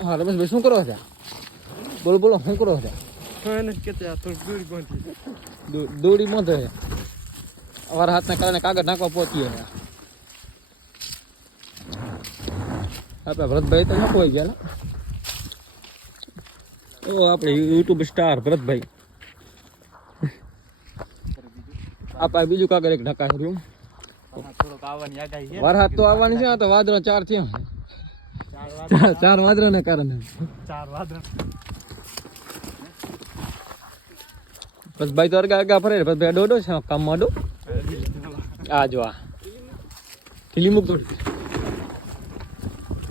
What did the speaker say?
હા રમેશભાઈ શું કરો છો? બોલો બોલો શું કરો છો? દોડી મોઢે અમારા હાથના કારણે કાગળ નાખવા પહોંચીએ આપણે ભરતભાઈ તો નાખો હોય ગયા ઓ આપણે યુટ્યુબ સ્ટાર ભરતભાઈ આપણે બીજું કાગળ એક ઢકા રહ્યું વરસાદ તો આવવાની છે તો વાદળો 4 છે 4 વાદળાના કારણે બસ ભાઈ તો અરગા ફરે બસ ભાઈ ડોડો છે કામમાં ડો આ જો આ ઢીલી મૂક થોડી